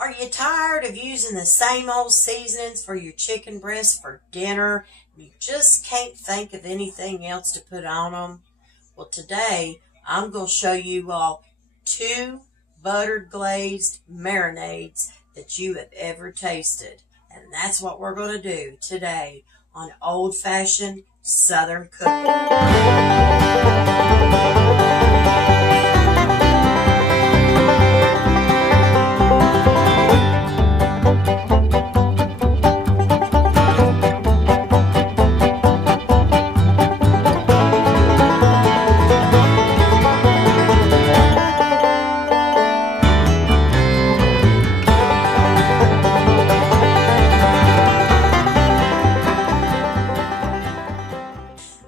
Are you tired of using the same old seasonings for your chicken breasts for dinner? You just can't think of anything else to put on them? Well, today I'm going to show you all 2 buttered glazed marinades that you have ever tasted. And that's what we're going to do today on old-fashioned Southern cooking.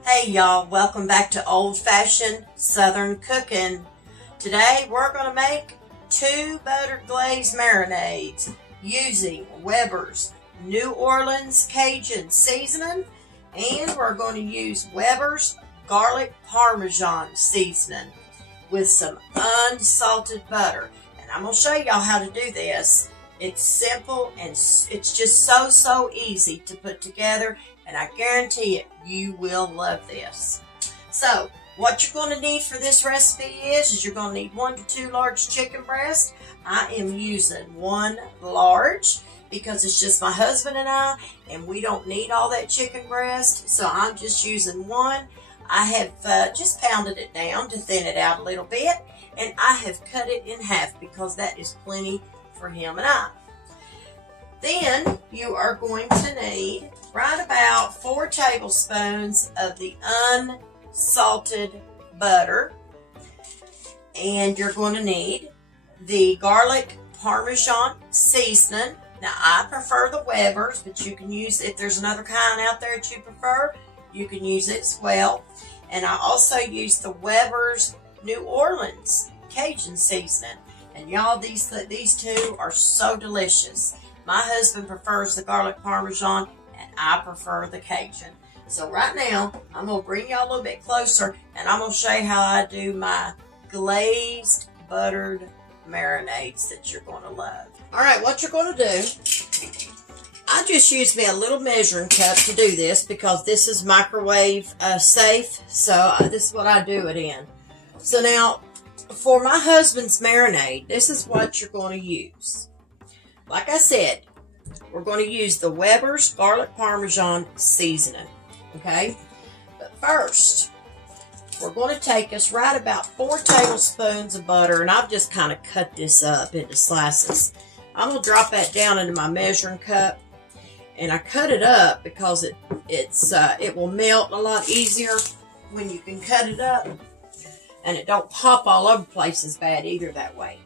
Hey y'all, welcome back to old-fashioned Southern cooking. Today we're going to make 2 buttered glaze marinades using Weber's New Orleans Cajun seasoning, and we're going to use Weber's garlic parmesan seasoning with some unsalted butter. And I'm going to show y'all how to do this. It's simple and it's just so easy to put together, and I guarantee it, you will love this. So what you're going to need for this recipe is you're going to need 1 to 2 large chicken breasts. I am using 1 large because it's just my husband and I, and we don't need all that chicken breast, so I'm just using 1. I have just pounded it down to thin it out a little bit, and I have cut it in half because that is plenty for him and I. Then you are going to need right about 4 tablespoons of the unsalted butter, and you're going to need the garlic parmesan seasoning. Now I prefer the Weber's, but you can use, if there's another kind out there that you prefer, you can use it as well. And I also use the Weber's New Orleans Cajun seasoning. And y'all, these 2 are so delicious. My husband prefers the garlic parmesan, and I prefer the Cajun. So right now, I'm going to bring y'all a little bit closer, and I'm going to show you how I do my glazed buttered marinades that you're going to love. All right, what you're going to do, I just used me a little measuring cup to do this because this is microwave safe, so this is what I do it in. So now, for my husband's marinade, this is what you're going to use. Like I said, we're going to use the Weber's garlic parmesan seasoning, okay? But first, we're going to take us right about 4 tablespoons of butter, and I've just kind of cut this up into slices. I'm going to drop that down into my measuring cup, and I cut it up because it will melt a lot easier when you can cut it up, and it don't pop all over the place as bad either that way.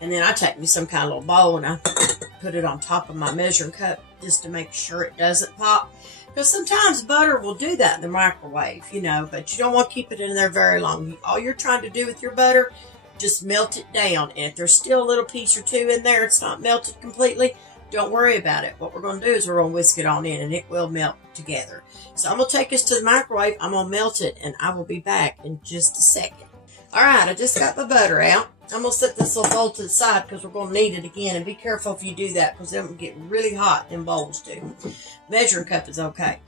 And then I take me some kind of little bowl and I put it on top of my measuring cup just to make sure it doesn't pop. Because sometimes butter will do that in the microwave, you know, but you don't want to keep it in there very long. All you're trying to do with your butter, just melt it down. And if there's still a little piece or 2 in there, it's not melted completely, don't worry about it. What we're going to do is we're going to whisk it on in, and it will melt together. So I'm going to take this to the microwave. I'm going to melt it, and I will be back in just a second. All right, I just got my butter out. I'm going to set this little bowl to the side because we're going to need it again. And be careful if you do that because it will get really hot in bowls too. Measuring cup is okay.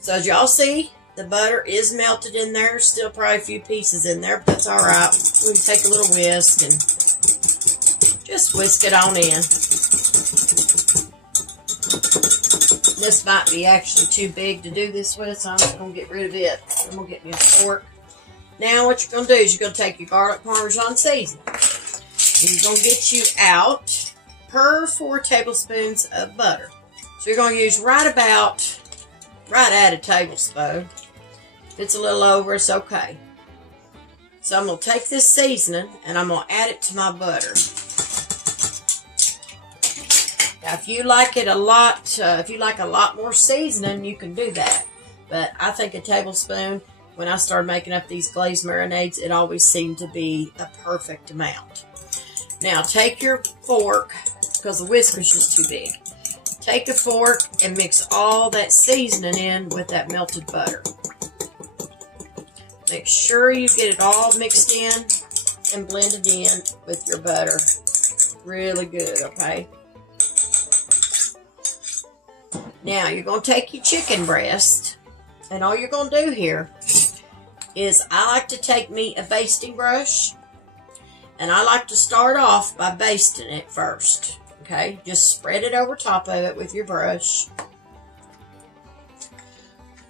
So as y'all see, the butter is melted in there. Still probably a few pieces in there, but that's all right. We can take a little whisk and just whisk it on in. This might be actually too big to do this with, so I'm just going to get rid of it. I'm going to get me a fork. Now what you're going to do is you're going to take your garlic parmesan seasoning. And you're going to get you out per 4 tablespoons of butter. So you're going to use right at a tablespoon. If it's a little over, it's okay. So I'm going to take this seasoning and I'm going to add it to my butter. Now if you like it a lot, if you like a lot more seasoning, you can do that. But I think a tablespoon, when I started making up these glazed marinades, it always seemed to be a perfect amount. Now take your fork, because the whisker's just too big. Take a fork and mix all that seasoning in with that melted butter. Make sure you get it all mixed in and blended in with your butter really good, okay? Now, you're going to take your chicken breast, and all you're going to do here is I like to take me a basting brush, and I like to start off by basting it first, okay? Just spread it over top of it with your brush.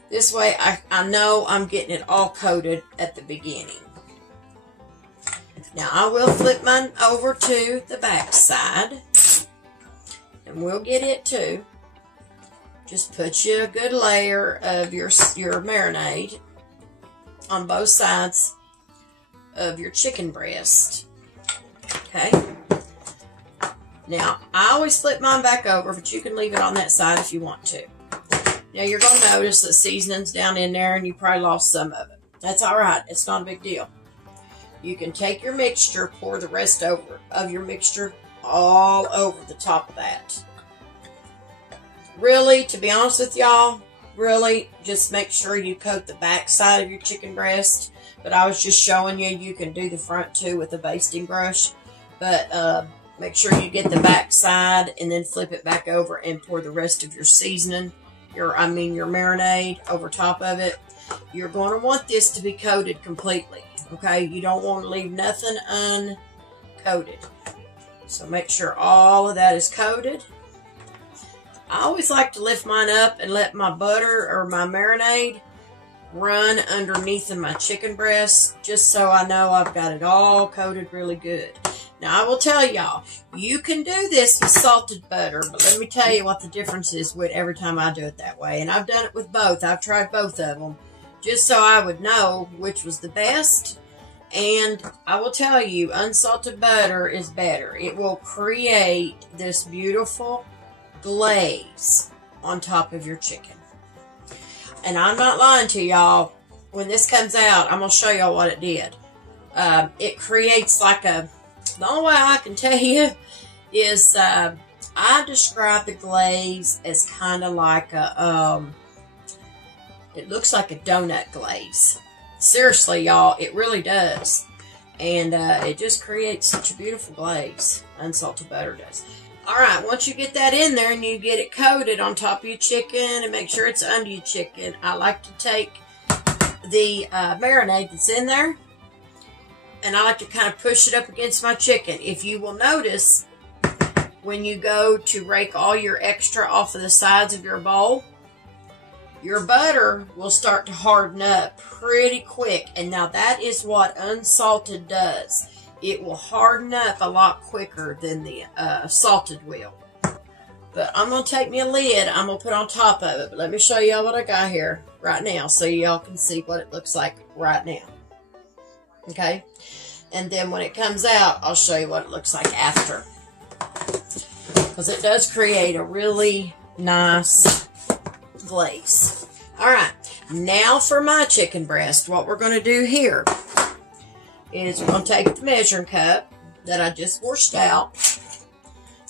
This way, I know I'm getting it all coated at the beginning. Now, I will flip mine over to the back side, and we'll get it too. Just put you a good layer of your marinade on both sides of your chicken breast. Okay? Now, I always flip mine back over, but you can leave it on that side if you want to. Now, you're going to notice the seasoning's down in there, and you probably lost some of it. That's all right. It's not a big deal. You can take your mixture, pour the rest of your mixture all over the top of that. Really, to be honest with y'all, really, just make sure you coat the back side of your chicken breast. But I was just showing you, you can do the front too with a basting brush. But make sure you get the back side and then flip it back over and pour the rest of your seasoning, your marinade over top of it. You're going to want this to be coated completely, okay? You don't want to leave nothing uncoated. So make sure all of that is coated. I always like to lift mine up and let my butter or my marinade run underneath of my chicken breast, just so I know I've got it all coated really good. Now, I will tell y'all, you can do this with salted butter, but let me tell you what the difference is with every time I do it that way. And I've done it with both. I've tried both of them, just so I would know which was the best. And I will tell you, unsalted butter is better. It will create this beautiful glaze on top of your chicken. And I'm not lying to y'all. When this comes out, I'm going to show y'all what it did. It creates like the only way I can tell you is I describe the glaze as kind of like it looks like a donut glaze. Seriously, y'all, it really does. And it just creates such a beautiful glaze. Unsalted butter does. Alright, once you get that in there and you get it coated on top of your chicken and make sure it's under your chicken, I like to take the marinade that's in there and I like to kind of push it up against my chicken. If you will notice, when you go to rake all your extra off of the sides of your bowl, your butter will start to harden up pretty quick. And now that is what unsalted does. It will harden up a lot quicker than the salted will. But I'm going to take me a lid. I'm going to put on top of it. But let me show y'all what I got here right now so y'all can see what it looks like right now. Okay? And then when it comes out, I'll show you what it looks like after. Because it does create a really nice glaze. Alright, now for my chicken breast. What we're going to do here is we're going to take the measuring cup that I just washed out,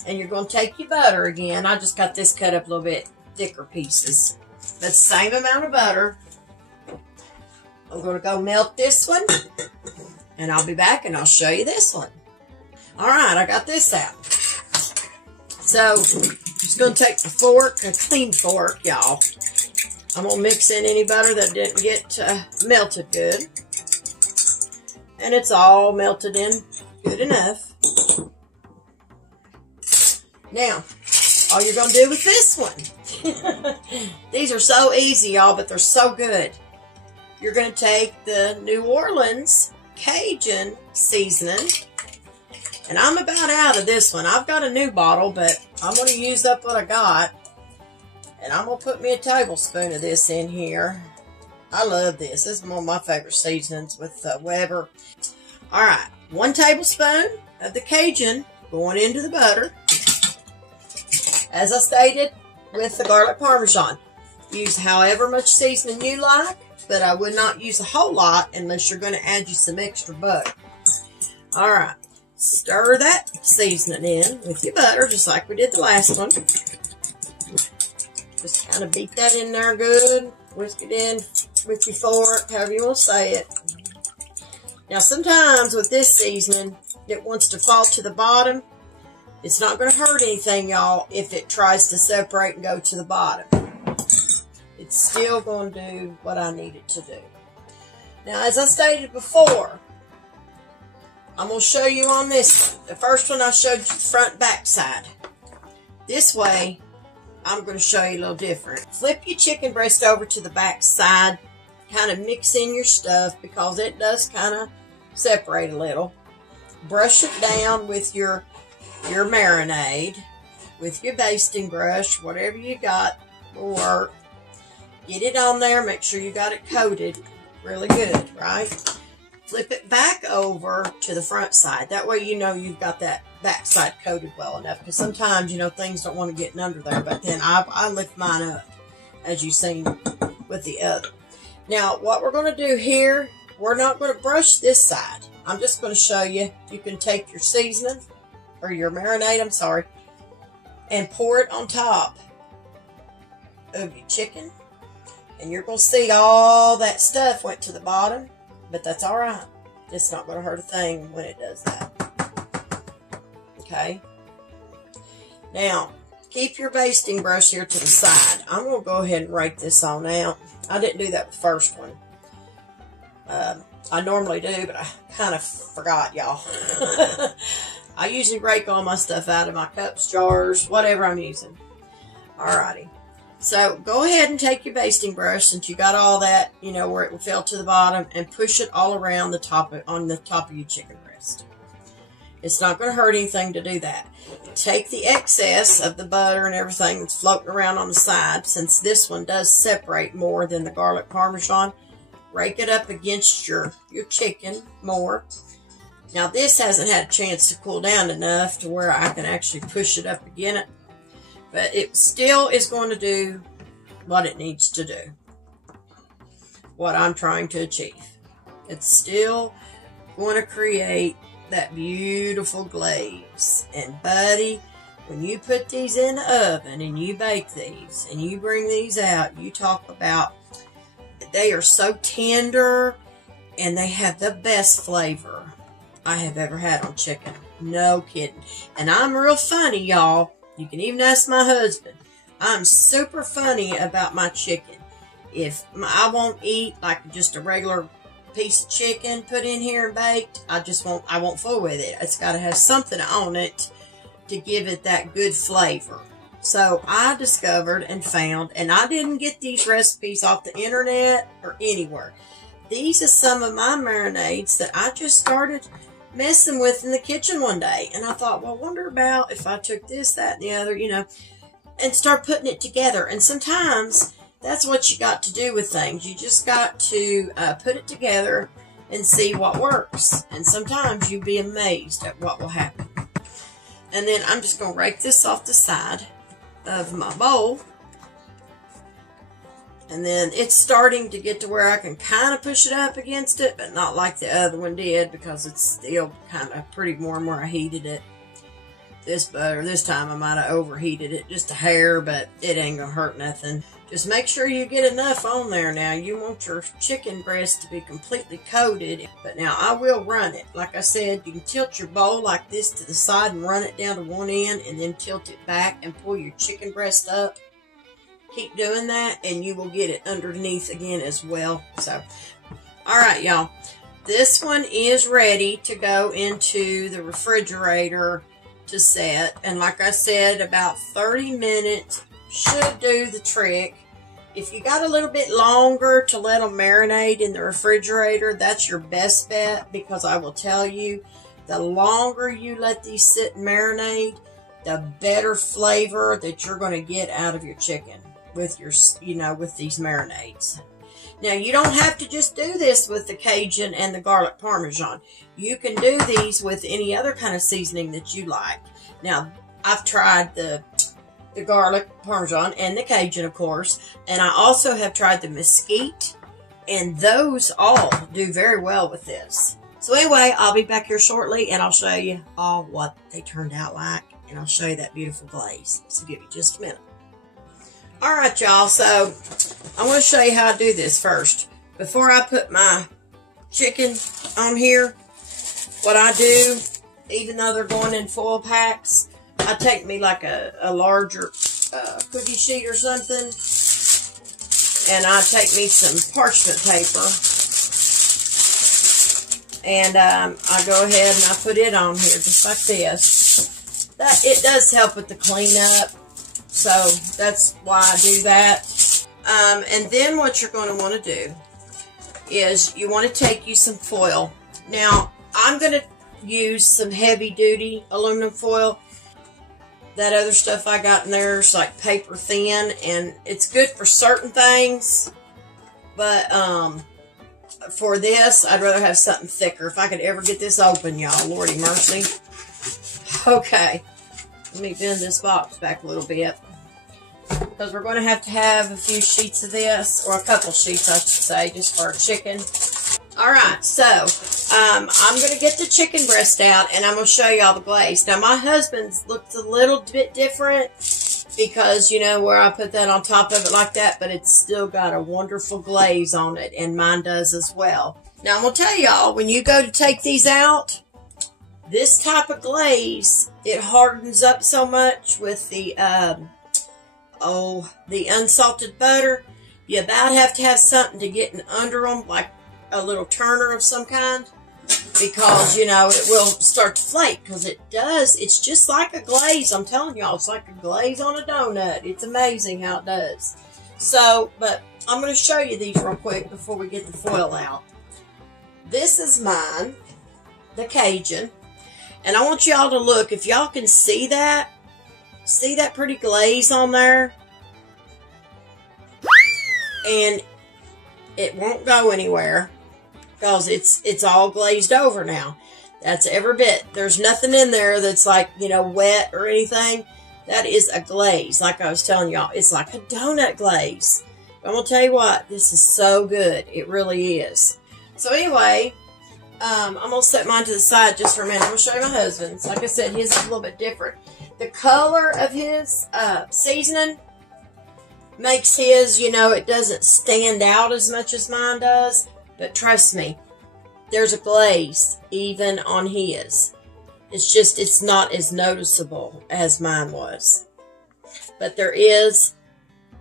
and you're going to take your butter again. I just got this cut up a little bit thicker pieces. The same amount of butter. I'm going to go melt this one, and I'll be back and I'll show you this one. Alright, I got this out. So, I'm just going to take the fork, a clean fork, y'all. I'm going to mix in any butter that didn't get melted good. And it's all melted in good enough. Now, all you're going to do with this one. These are so easy, y'all, but they're so good. You're going to take the New Orleans Cajun seasoning. And I'm about out of this one. I've got a new bottle, but I'm going to use up what I got. And I'm going to put me a tablespoon of this in here. I love this. This is one of my favorite seasonings with Weber. Alright, 1 tablespoon of the Cajun going into the butter. As I stated, with the garlic parmesan. Use however much seasoning you like, but I would not use a whole lot unless you're going to add you some extra butter. Alright, stir that seasoning in with your butter, just like we did the last one. Just kind of beat that in there good. Whisk it in with your fork, however you want to say it. Now, sometimes with this seasoning, it wants to fall to the bottom. It's not going to hurt anything, y'all, if it tries to separate and go to the bottom. It's still going to do what I need it to do. Now, as I stated before, I'm going to show you on this one. The first one I showed you the front and back side. This way, I'm going to show you a little different. Flip your chicken breast over to the back side. Kind of mix in your stuff because it does kind of separate a little. Brush it down with your marinade, with your basting brush, whatever you got will work. Get it on there. Make sure you got it coated really good, right? Flip it back over to the front side. That way you know you've got that back side coated well enough. Because sometimes, you know, things don't want to get under there. But then I lift mine up, as you've seen with the other. Now, what we're going to do here, we're not going to brush this side. I'm just going to show you. You can take your seasoning, or your marinade, I'm sorry, and pour it on top of your chicken. And you're going to see all that stuff went to the bottom. But that's all right. It's not going to hurt a thing when it does that. Okay. Now, keep your basting brush here to the side. I'm going to go ahead and rake this on out. I didn't do that with the first one. I normally do, but I kind of forgot, y'all. I usually rake all my stuff out of my cups, jars, whatever I'm using. Alrighty. So go ahead and take your basting brush, since you got all that, you know, where it fell to the bottom, and push it all around the top on the top of your chicken breast. It's not going to hurt anything to do that. Take the excess of the butter and everything that's floating around on the side, since this one does separate more than the garlic parmesan. Rake it up against your chicken more. Now this hasn't had a chance to cool down enough to where I can actually push it up again it. But it still is going to do what it needs to do. What I'm trying to achieve. It's still going to create that beautiful glaze. And buddy, when you put these in the oven and you bake these and you bring these out, you talk about, they are so tender and they have the best flavor I have ever had on chicken. No kidding. And I'm real funny, y'all. You can even ask my husband. I'm super funny about my chicken. If I won't eat like just a regular piece of chicken put in here and baked, I won't fool with it. It's got to have something on it to give it that good flavor. So I discovered and found, and I didn't get these recipes off the internet or anywhere. These are some of my marinades that I just started messing with in the kitchen one day. And I thought, well, wonder about if I took this, that, and the other, you know, and start putting it together. And sometimes that's what you got to do with things. You just got to put it together and see what works. And sometimes you'll be amazed at what will happen. And then I'm just going to rake this off the side of my bowl. And then it's starting to get to where I can kind of push it up against it, but not like the other one did, because it's still kind of pretty warm where I heated it. This butter, this time I might have overheated it just a hair, but it ain't going to hurt nothing. Just make sure you get enough on there now. You want your chicken breast to be completely coated. But now I will run it. Like I said, you can tilt your bowl like this to the side and run it down to one end, and then tilt it back and pull your chicken breast up. Keep doing that and you will get it underneath again as well. So, alright y'all. This one is ready to go into the refrigerator to set. And like I said, about 30 minutes should do the trick. If you got a little bit longer to let them marinate in the refrigerator, that's your best bet, because I will tell you, the longer you let these sit and marinate, the better flavor that you're going to get out of your chicken with your, you know, with these marinades. Now, you don't have to just do this with the Cajun and the garlic parmesan. You can do these with any other kind of seasoning that you like. Now, I've tried the garlic parmesan and the Cajun, of course, and I also have tried the mesquite, and those all do very well with this. So anyway, I'll be back here shortly, and I'll show you all what they turned out like, and I'll show you that beautiful glaze. So give me just a minute. Alright, y'all, so I want to show you how I do this first. Before I put my chicken on here, what I do, even though they're going in foil packs, I take me like a larger cookie sheet or something, and I take me some parchment paper, and I go ahead and I put it on here just like this. That it does help with the cleanup, so that's why I do that. And then what you're going to want to do is you want to take you some foil. Now I'm going to use some heavy duty aluminum foil. That other stuff I got in there is like paper thin, and it's good for certain things, but for this I'd rather have something thicker. If I could ever get this open, y'all, Lordy mercy. Okay, let me bend this box back a little bit, because we're going to have a few sheets of this, or a couple sheets I should say, just for our chicken. Alright, so I'm going to get the chicken breast out, and I'm going to show y'all the glaze. Now, my husband's looks a little bit different because, you know, where I put that on top of it like that, but it's still got a wonderful glaze on it, and mine does as well. Now, I'm going to tell y'all, when you go to take these out, this type of glaze, it hardens up so much with the unsalted butter. You about have to have something to get in under them, like a little turner of some kind, because, you know, it will start to flake, because it does. It's just like a glaze. I'm telling y'all, it's like a glaze on a donut. It's amazing how it does. So, but I'm going to show you these real quick before we get the foil out. This is mine, the Cajun, and I want y'all to look, if y'all can see that pretty glaze on there, and it won't go anywhere, because it's all glazed over now. That's every bit. There's nothing in there that's like, you know, wet or anything. That is a glaze. Like I was telling y'all, it's like a donut glaze. But I'm going to tell you what, this is so good. It really is. So anyway, I'm going to set mine to the side just for a minute. I'm going to show you my husband's. Like I said, his is a little bit different. The color of his seasoning makes his, you know, it doesn't stand out as much as mine does. But trust me, there's a glaze even on his. It's just, it's not as noticeable as mine was. But there is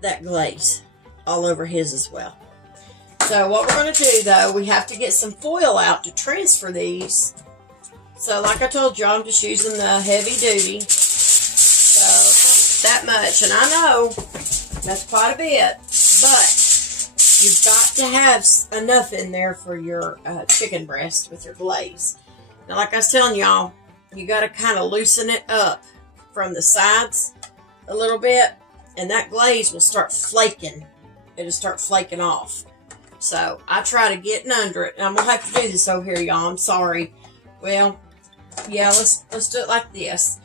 that glaze all over his as well. So what we're going to do, though, we have to get some foil out to transfer these. So like I told you, I'm just using the heavy duty. So that much. And I know that's quite a bit, but you've got to have enough in there for your chicken breast with your glaze. Now, like I was telling y'all, you got to kind of loosen it up from the sides a little bit, and that glaze will start flaking. It'll start flaking off. So I try to get in under it, and I'm gonna have to do this over here, y'all. I'm sorry. Well, yeah, let's do it like this.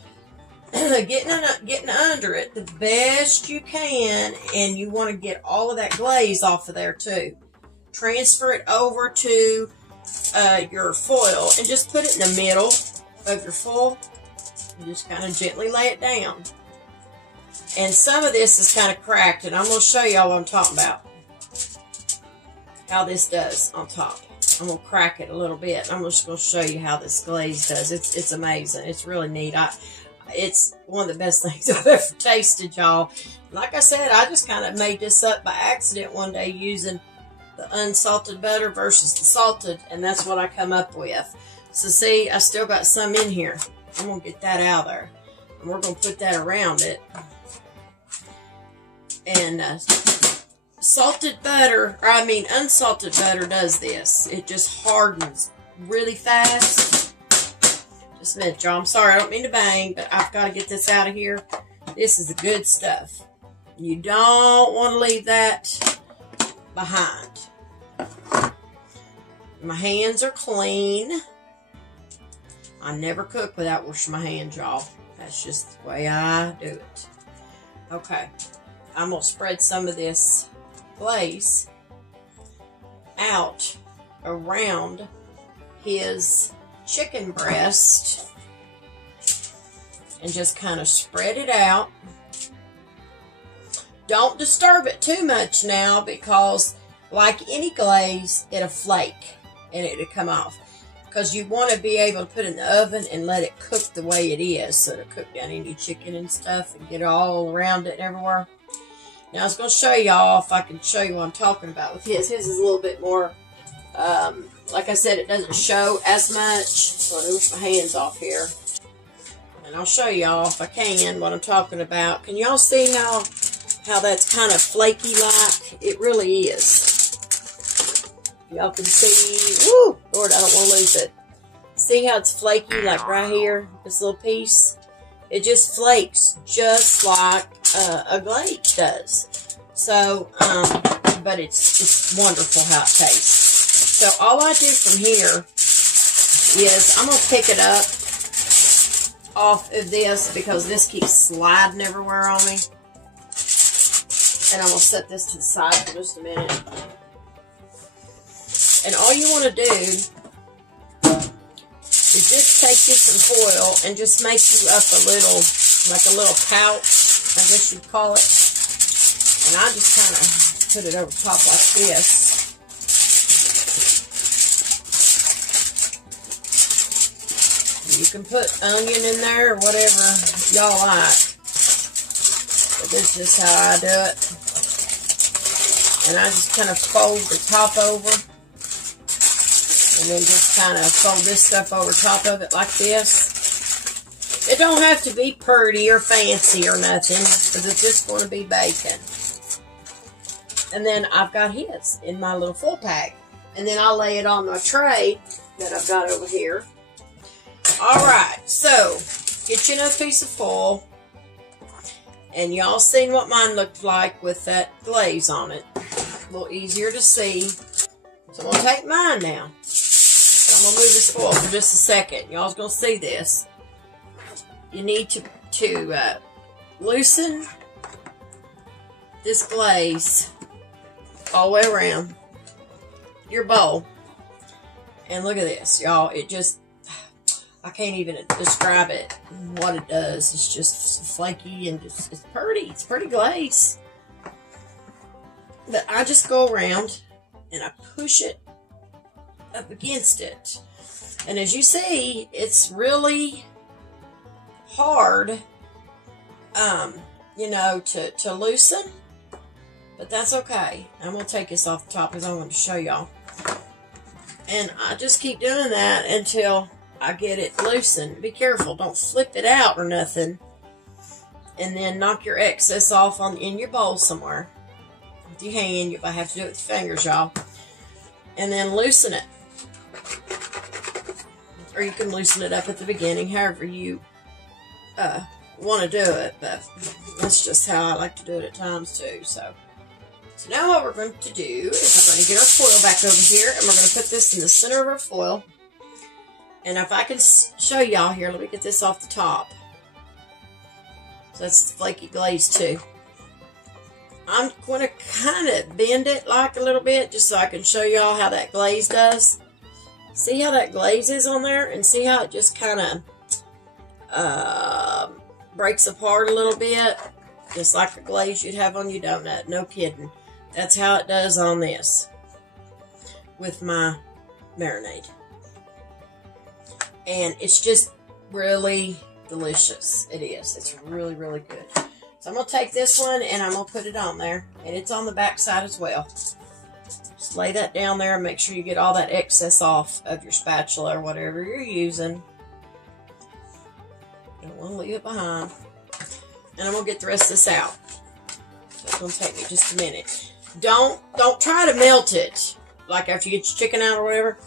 Getting under it the best you can, and you want to get all of that glaze off of there too. Transfer it over to your foil, and just put it in the middle of your foil, and just kind of gently lay it down. And some of this is kind of cracked, and I'm going to show y'all what I'm talking about. How this does on top. I'm going to crack it a little bit. I'm just going to show you how this glaze does. It's amazing. It's really neat. It's one of the best things I've ever tasted, y'all. Like I said, I just kind of made this up by accident one day using the unsalted butter versus the salted, and that's what I come up with. So see, I still got some in here. I'm going to get that out of there. And we're going to put that around it. And unsalted butter does this. It just hardens really fast. Just a minute, y'all. I'm sorry, I don't mean to bang, but I've got to get this out of here. This is the good stuff. You don't want to leave that behind. My hands are clean. I never cook without washing my hands, y'all. That's just the way I do it. Okay. I'm going to spread some of this glaze out around his chicken breast and just kind of spread it out. Don't disturb it too much now, because like any glaze, it'll flake and it'll come off. because you want to be able to put it in the oven and let it cook the way it is, so to cook down any chicken and stuff and get it all around it and everywhere. Now I was going to show y'all if I can show you what I'm talking about with his. His is a little bit more, like I said, it doesn't show as much. So I wash my hands off here. And I'll show y'all if I can what I'm talking about. Can y'all see how that's kind of flaky like? It really is. Y'all can see, woo, Lord, I don't want to lose it. See how it's flaky, like right here, this little piece? It just flakes just like a glaze does. So, but it's wonderful how it tastes. So all I do from here is I'm going to pick it up off of this because this keeps sliding everywhere on me. And I'm going to set this to the side for just a minute. And all you want to do is just take you some foil and just make you up a little, like a little pouch, I guess you'd call it. And I just kind of put it over top like this. You can put onion in there or whatever y'all like. But this is how I do it. And I just kind of fold the top over. And then just kind of fold this stuff over top of it like this. It don't have to be pretty or fancy or nothing, because it's just going to be bacon. And then I've got his in my little full pack. And then I'll lay it on my tray that I've got over here. Alright, so get you another piece of foil. And y'all seen what mine looked like with that glaze on it. A little easier to see. So I'm going to take mine now. So I'm going to move this foil for just a second. Y'all's going to see this. You need to loosen this glaze all the way around your bowl. And look at this, y'all. It just, I can't even describe it, what it does. It's just flaky and just, it's pretty. It's pretty glaze. But I just go around and I push it up against it. And as you see, it's really hard, you know, to loosen. But that's okay. I'm going to take this off the top because I want to show y'all. And I just keep doing that until I get it loosened. Be careful. Don't flip it out or nothing. And then knock your excess off in your bowl somewhere. With your hand. You might have to do it with your fingers, y'all. And then loosen it. Or you can loosen it up at the beginning, however you want to do it. But that's just how I like to do it at times too. So now what we're going to do is I'm going to get our foil back over here. And we're going to put this in the center of our foil. And if I can show y'all here, let me get this off the top. So that's the flaky glaze too. I'm going to kind of bend it like a little bit just so I can show y'all how that glaze does. See how that glaze is on there? And see how it just kind of breaks apart a little bit? Just like the glaze you'd have on your donut. No kidding. That's how it does on this. With my marinade. And it's just really delicious. It is. It's really, really good. So I'm going to take this one and I'm going to put it on there. And it's on the back side as well. Just lay that down there and make sure you get all that excess off of your spatula or whatever you're using. You don't want to leave it behind. And I'm going to get the rest of this out. So it's going to take me just a minute. Don't try to melt it. Like after you get your chicken out or whatever.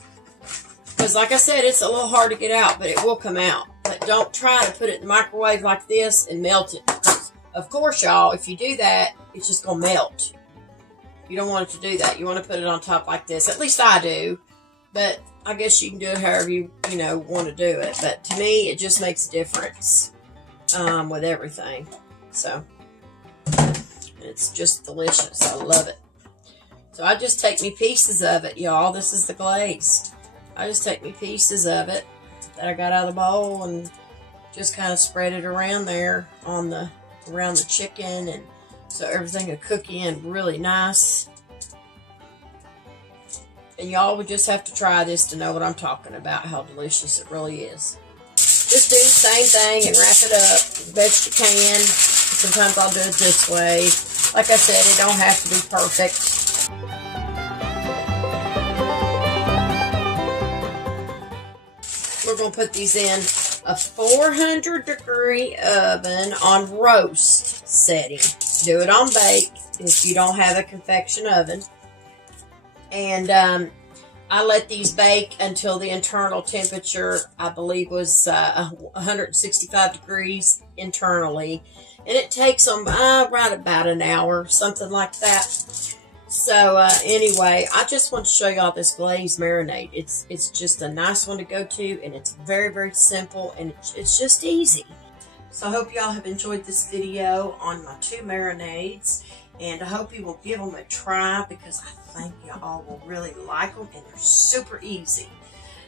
Because like I said, it's a little hard to get out, but it will come out. But don't try to put it in the microwave like this and melt it. Because, of course, y'all, if you do that, it's just going to melt. You don't want it to do that. You want to put it on top like this. At least I do. But I guess you can do it however you want to do it. But to me, it just makes a difference with everything. So, it's just delicious. I love it. So I just take me pieces of it, y'all. This is the glaze. I just take me pieces of it that I got out of the bowl and just kind of spread it around there on around the chicken, and so everything will cook in really nice. And y'all would just have to try this to know what I'm talking about, how delicious it really is. Just do the same thing and wrap it up the best you can. Sometimes I'll do it this way. Like I said, it don't have to be perfect. We're going to put these in a 400-degree oven on roast setting. Do it on bake if you don't have a convection oven. And I let these bake until the internal temperature, I believe, was 165 degrees internally. And it takes them right about an hour, something like that. So anyway, I just want to show y'all this glazed marinade. It's just a nice one to go to, and it's very, very simple, and it's just easy. So I hope y'all have enjoyed this video on my 2 marinades, and I hope you will give them a try because I think y'all will really like them, and they're super easy.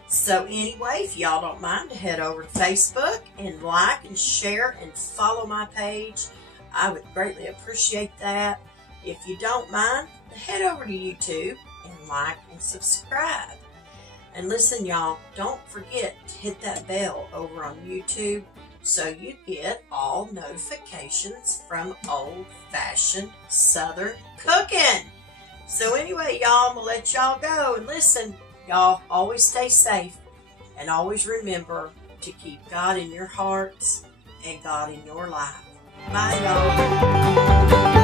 So anyway, if y'all don't mind, head over to Facebook and like and share and follow my page. I would greatly appreciate that. If you don't mind, head over to YouTube and like and subscribe. And listen, y'all, don't forget to hit that bell over on YouTube so you get all notifications from old-fashioned Southern cooking. So anyway, y'all, I'm going to let y'all go. And listen, y'all, always stay safe and always remember to keep God in your hearts and God in your life. Bye, y'all.